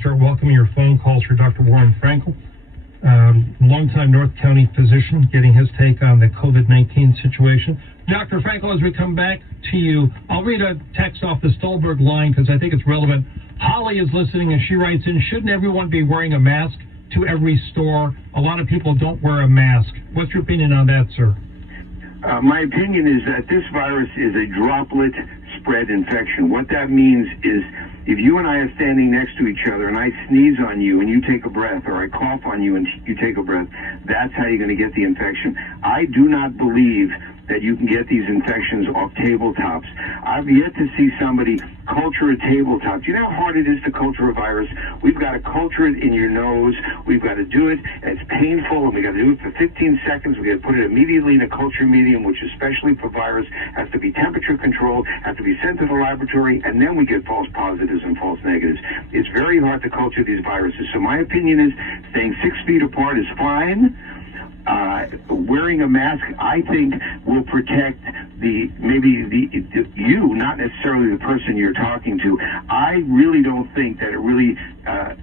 start welcoming your phone calls for Dr. Warren Frankel, longtime North County physician, getting his take on the COVID-19 situation. Dr. Frankel, as we come back to you, I'll read a text off the Stolberg line because I think it's relevant. Holly is listening and she writes in, shouldn't everyone be wearing a mask to every store? A lot of people don't wear a mask. What's your opinion on that, sir? My opinion is that this virus is a droplet spread infection. What that means is if you and I are standing next to each other and I sneeze on you and you take a breath, or I cough on you and you take a breath, that's how you're going to get the infection. I do not believe that you can get these infections off tabletops. I've yet to see somebody culture a tabletop. Do you know how hard it is to culture a virus? We've got to culture it in your nose. We've got to do it. It's painful, and we've got to do it for 15 seconds. We've got to put it immediately in a culture medium, which especially for virus has to be temperature controlled, has to be sent to the laboratory, and then we get false positives and false negatives. It's very hard to culture these viruses. So my opinion is staying 6 feet apart is fine. Wearing a mask, I think, will protect you, not necessarily the person you're talking to. I really don't think that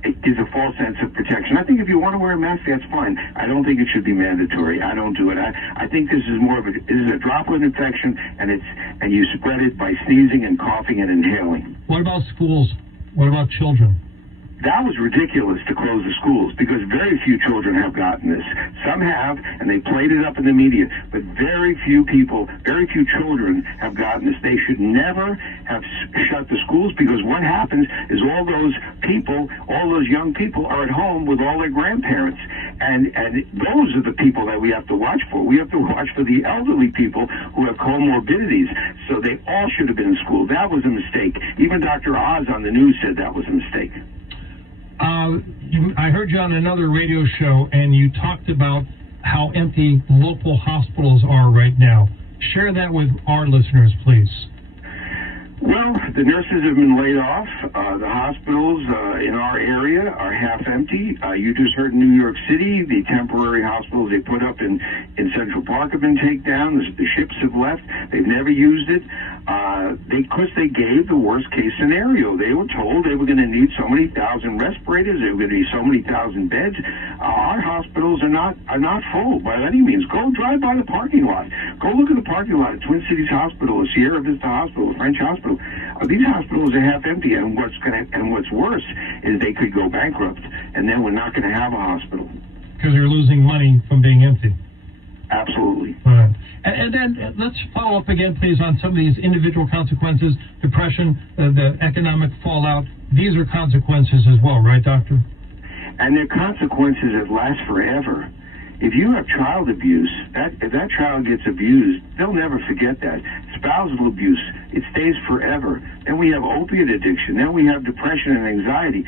it gives a false sense of protection. I think if you want to wear a mask, that's fine. I don't think it should be mandatory. I don't do it. I think this is more of a droplet infection, and you spread it by sneezing and coughing and inhaling. What about schools? What about children? That was ridiculous to close the schools because very few children have gotten this. Some have, and they played it up in the media, but very few children have gotten this. They should never have shut the schools because what happens is all those young people are at home with all their grandparents. And those are the people that we have to watch for. We have to watch for the elderly people who have comorbidities. So they all should have been in school. That was a mistake. Even Dr. Oz on the news said that was a mistake. I heard you on another radio show, and you talked about how empty local hospitals are right now. Share that with our listeners, please. Well, the nurses have been laid off. The hospitals in our area are half empty. You just heard in New York City, the temporary hospitals they put up in Central Park have been taken down. The ships have left. They've never used it. Because they gave the worst case scenario. They were told they were going to need so many thousand respirators. There were going to be so many thousand beds. Our hospitals are not full by any means. Go drive by the parking lot. Go look at the parking lot at Twin Cities Hospital, or Sierra Vista Hospital, French Hospital. These hospitals are half empty, and what's worse is they could go bankrupt, and then we're not going to have a hospital because they're losing money from being empty. Absolutely. Right. And then let's follow up again, please, on some of these individual consequences, depression, the economic fallout. These are consequences as well, right, Doctor? And they're consequences that last forever. If you have child abuse, if that child gets abused, they'll never forget that. Spousal abuse, it stays forever. Then we have opiate addiction. Then we have depression and anxiety.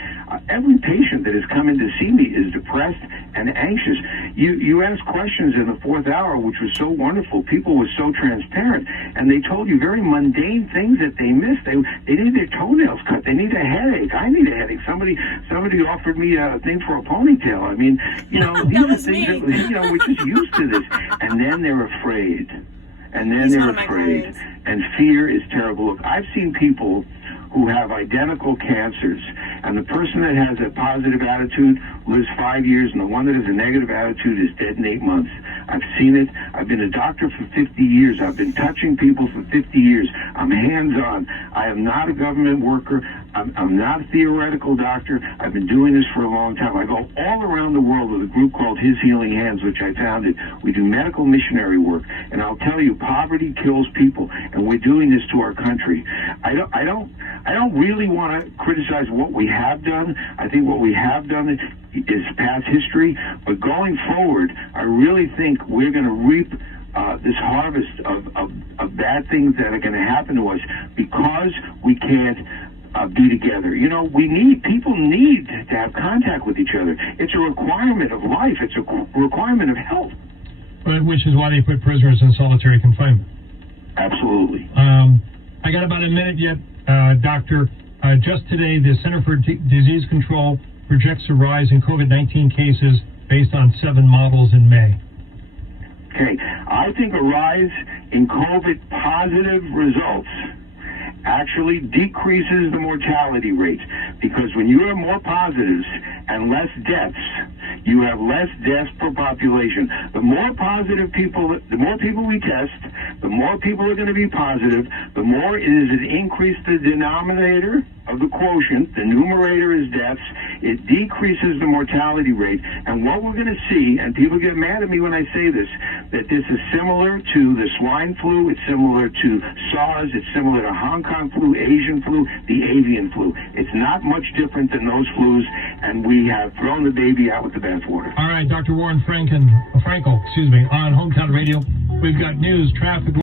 Every patient that has come in to see me is depressed and anxious. You asked questions in the fourth hour, which was so wonderful. People were so transparent, and they told you very mundane things that they missed. They need their toenails cut. They need a headache. I need a headache. Somebody offered me a thing for a ponytail. I mean, these are things that we're just used to this. And then they're afraid. And fear is terrible. Look, I've seen people who have identical cancers, and the person that has a positive attitude lives 5 years, and the one that has a negative attitude is dead in 8 months. I've seen it. I've been a doctor for 50 years. I've been touching people for 50 years. I'm hands-on. I am not a government worker. I'm not a theoretical doctor. I've been doing this for a long time. I go all around the world with a group called His Healing Hands, which I founded. We do medical missionary work, and I'll tell you, poverty kills people, and we're doing this to our country. I don't really want to criticize what we have done. I think what we have done is past history, but going forward, I really think we're going to reap this harvest of bad things that are going to happen to us because we can't be together. People need to have contact with each other. It's a requirement of life. It's a requirement of health. Which is why they put prisoners in solitary confinement. Absolutely. I got about a minute yet, Doctor. Just today, the Center for Disease Control projects a rise in COVID-19 cases based on 7 models in May. Okay. I think a rise in COVID-positive results actually decreases the mortality rates Because when you have more positives and less deaths, you have less deaths per population. The more positive people, the more people we test, the more people are going to be positive, the more it increases the denominator of the quotient. The numerator is deaths. It decreases the mortality rate. And what we're going to see, and people get mad at me when I say this, that this is similar to the swine flu, it's similar to SARS, it's similar to Hong Kong flu, Asian flu, the avian flu. It's not much different than those flus, and we have thrown the baby out with the bathwater. All right, Dr. Warren Frankel, on Hometown Radio. We've got news, traffic,